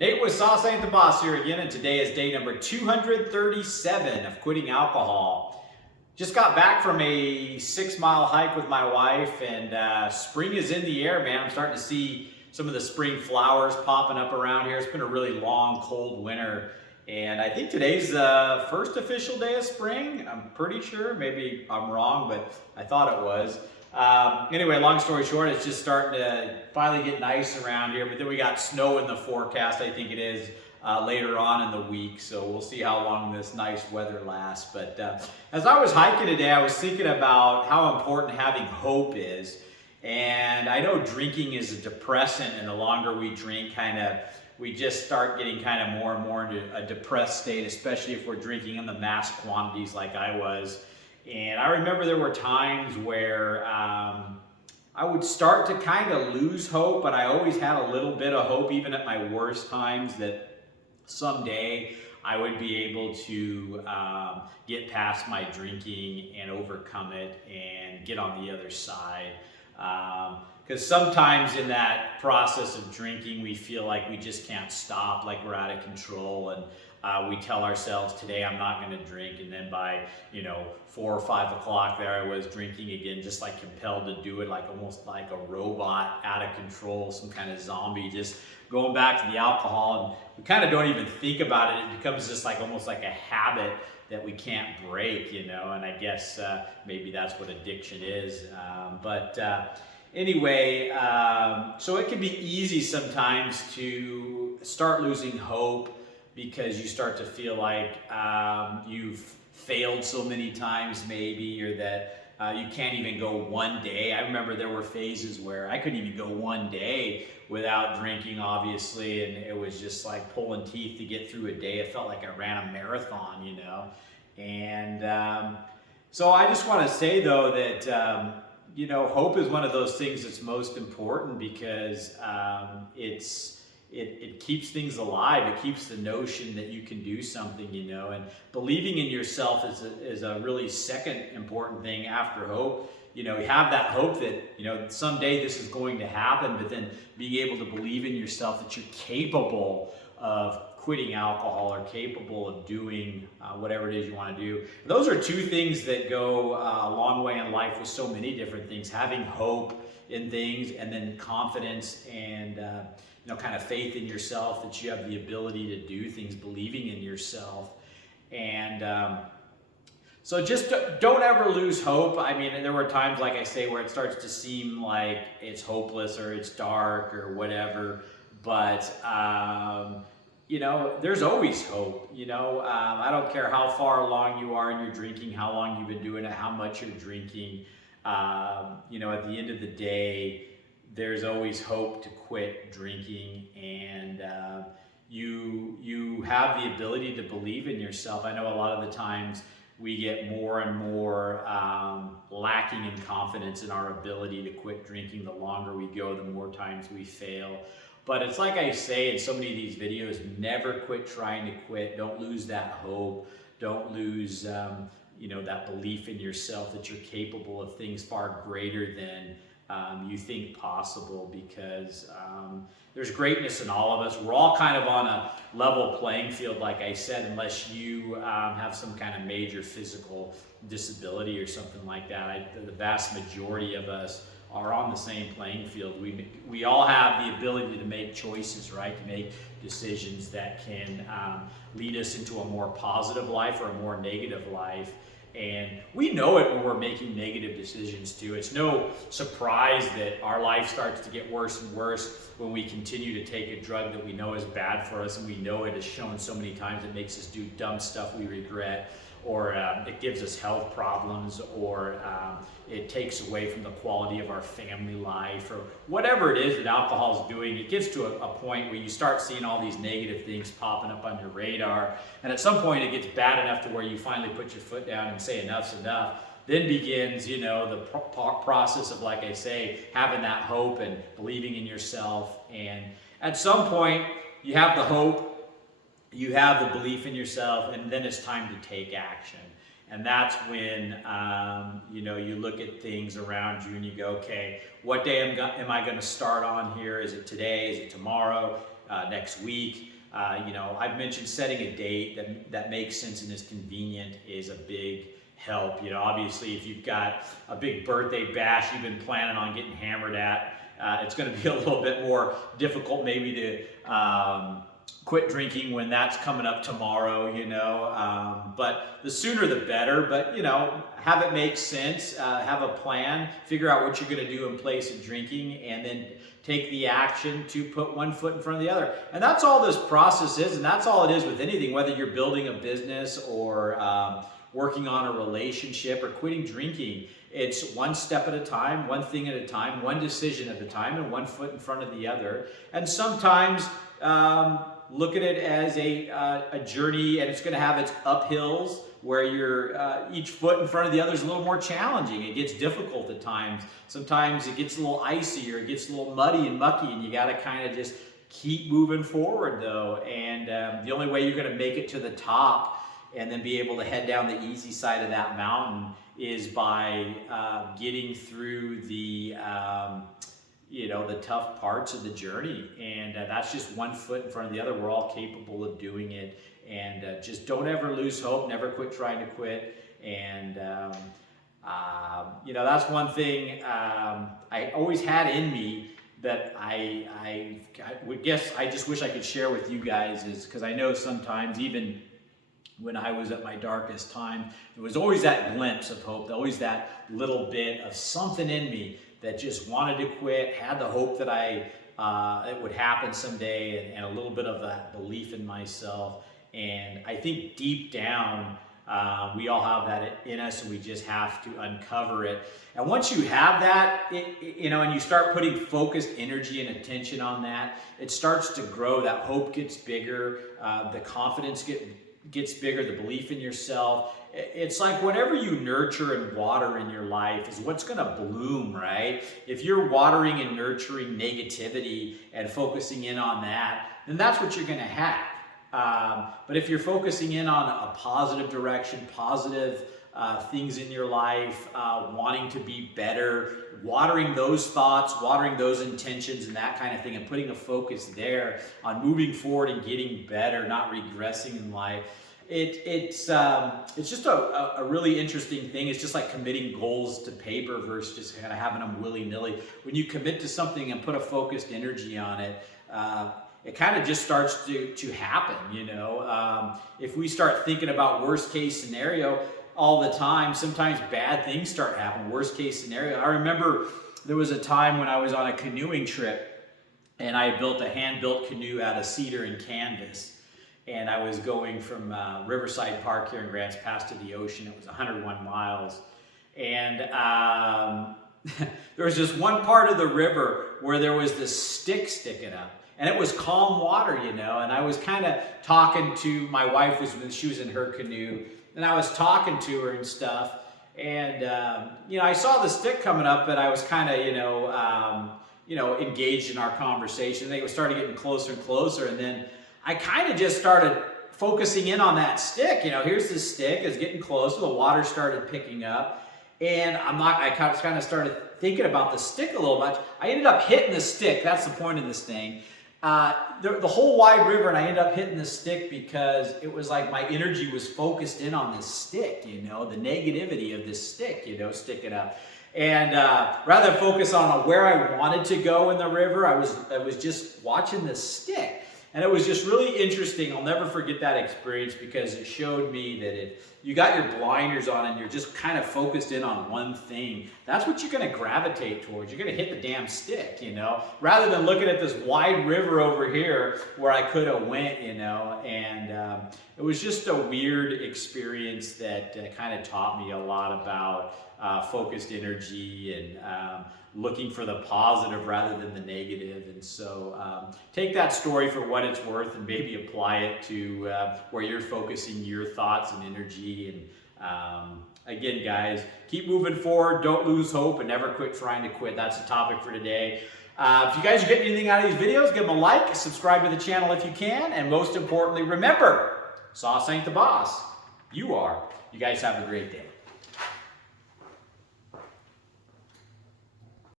Nate with Sauce Ain't the Boss here again, and today is day number 237 of quitting alcohol. Just got back from a 6-mile hike with my wife, and spring is in the air, man. I'm starting to see some of the spring flowers popping up around here. It's been a really long, cold winter, and I think today's the first official day of spring. I'm pretty sure, maybe I'm wrong, but I thought it was. Anyway, long story short, it's just starting to finally get nice around here, but then we got snow in the forecast, I think it is, later on in the week, so we'll see how long this nice weather lasts. But as I was hiking today, I was thinking about how important having hope is, and I know drinking is a depressant, and the longer we drink, we just start getting kind of more and more into a depressed state, especially if we're drinking in the mass quantities like I was. And I remember there were times where I would start to kind of lose hope, but I always had a little bit of hope, even at my worst times, that someday I would be able to get past my drinking and overcome it and get on the other side. Because sometimes in that process of drinking, we feel like we just can't stop, like we're out of control, and we tell ourselves, today I'm not going to drink, and then by 4 or 5 o'clock there I was drinking again, just like compelled to do it, like almost like a robot, out of control, some kind of zombie, just going back to the alcohol, and we kind of don't even think about it. It becomes just like almost like a habit that we can't break, and I guess maybe that's what addiction is. Anyway, so it can be easy sometimes to start losing hope because you start to feel like you've failed so many times maybe, or that you can't even go one day. I remember there were phases where I couldn't even go one day without drinking, obviously, and it was just like pulling teeth to get through a day. It felt like I ran a marathon, And so I just want to say, though, that hope is one of those things that's most important because it keeps things alive. It keeps the notion that you can do something, and believing in yourself is a really second important thing after hope. You have that hope that, someday this is going to happen, but then being able to believe in yourself that you're capable of quitting alcohol or capable of doing whatever it is you want to do. Those are two things that go a long way in life with so many different things. Having hope in things, and then confidence and kind of faith in yourself that you have the ability to do things, believing in yourself. And so just don't ever lose hope. I mean, there were times, like I say, where it starts to seem like it's hopeless or it's dark or whatever, but there's always hope. I don't care how far along you are in your drinking, how long you've been doing it, how much you're drinking. At the end of the day, there's always hope to quit drinking, and you have the ability to believe in yourself. I know a lot of the times we get more and more lacking in confidence in our ability to quit drinking. The longer we go, the more times we fail. But it's like I say in so many of these videos, never quit trying to quit. Don't lose that hope. Don't lose that belief in yourself that you're capable of things far greater than you think possible, because there's greatness in all of us. We're all kind of on a level playing field, like I said, unless you have some kind of major physical disability or something like that. The vast majority of us are on the same playing field. We all have the ability to make choices, right? To make decisions that can lead us into a more positive life or a more negative life. And we know it when we're making negative decisions too. It's no surprise that our life starts to get worse and worse when we continue to take a drug that we know is bad for us, and we know it is shown so many times it makes us do dumb stuff we regret, or it gives us health problems, or it takes away from the quality of our family life, or whatever it is that alcohol is doing. It gets to a point where you start seeing all these negative things popping up on your radar, and at some point it gets bad enough to where you finally put your foot down and say enough's enough. Then begins, the process of, like I say, having that hope and believing in yourself. And at some point, you have the hope, you have the belief in yourself, and then it's time to take action. And that's when, you look at things around you and you go, okay, what day am I going to start on here? Is it today? Is it tomorrow? next week. I've mentioned setting a date that makes sense and is convenient is a big help. Obviously, if you've got a big birthday bash you've been planning on getting hammered at, it's going to be a little bit more difficult maybe to quit drinking when that's coming up tomorrow, but the sooner the better. But, have it make sense, have a plan, figure out what you're going to do in place of drinking, and then take the action to put one foot in front of the other. And that's all this process is, and that's all it is with anything, whether you're building a business or working on a relationship or quitting drinking. It's one step at a time, one thing at a time, one decision at a time, and one foot in front of the other. And sometimes look at it as a journey, and it's going to have its uphills where you're each foot in front of the other is a little more challenging. It gets difficult at times. Sometimes it gets a little icy or it gets a little muddy and mucky, and you got to kind of just keep moving forward though. And the only way you're going to make it to the top and then be able to head down the easy side of that mountain is by getting through the tough parts of the journey. And that's just one foot in front of the other. We're all capable of doing it. And just don't ever lose hope. Never quit trying to quit. And, that's one thing I always had in me that I would guess I just wish I could share with you guys, is because I know sometimes even when I was at my darkest time, there was always that glimpse of hope, always that little bit of something in me that just wanted to quit, had the hope that it would happen someday, and a little bit of that belief in myself. And I think deep down, we all have that in us, and we just have to uncover it. And once you have that, and you start putting focused energy and attention on that, it starts to grow. That hope gets bigger, the confidence gets bigger, the belief in yourself. It's like whatever you nurture and water in your life is what's going to bloom, right? If you're watering and nurturing negativity and focusing in on that, then that's what you're going to have. But if you're focusing in on a positive direction, positive things in your life, wanting to be better, watering those thoughts, watering those intentions and that kind of thing, and putting a focus there on moving forward and getting better, not regressing in life. It's just a really interesting thing. It's just like committing goals to paper versus just kind of having them willy-nilly. When you commit to something and put a focused energy on it, it kind of just starts to happen, If we start thinking about worst case scenario all the time, sometimes bad things start happening. Worst case scenario. I remember there was a time when I was on a canoeing trip, and I built a hand-built canoe out of cedar and canvas. And I was going from Riverside Park here in Grants Pass to the ocean. It was 101 miles. And there was just one part of the river where there was this stick sticking up. And it was calm water, And I was kind of talking to my wife, she was in her canoe. And I was talking to her and stuff. And, I saw the stick coming up, but I was kind of, engaged in our conversation. They started getting closer and closer. And then I kind of just started focusing in on that stick. Here's this stick, it's getting closer, the water started picking up, and I kind of started thinking about the stick a little much. I ended up hitting the stick. That's the point of this thing. The whole wide river, and I ended up hitting the stick because it was like my energy was focused in on this stick, the negativity of this stick, sticking up. And rather than focus on where I wanted to go in the river, I was just watching this stick. And it was just really interesting. I'll never forget that experience because it showed me that if you got your blinders on and you're just kind of focused in on one thing, that's what you're going to gravitate towards. You're going to hit the damn stick, rather than looking at this wide river over here where I could have went, and it was just a weird experience that kind of taught me a lot about focused energy and looking for the positive rather than the negative. And so take that story for what it's worth and maybe apply it to where you're focusing your thoughts and energy. And again, guys, keep moving forward. Don't lose hope and never quit trying to quit. That's the topic for today. If you guys are getting anything out of these videos, give them a like, subscribe to the channel if you can, and most importantly, remember, sauce ain't the boss. You are. You guys have a great day.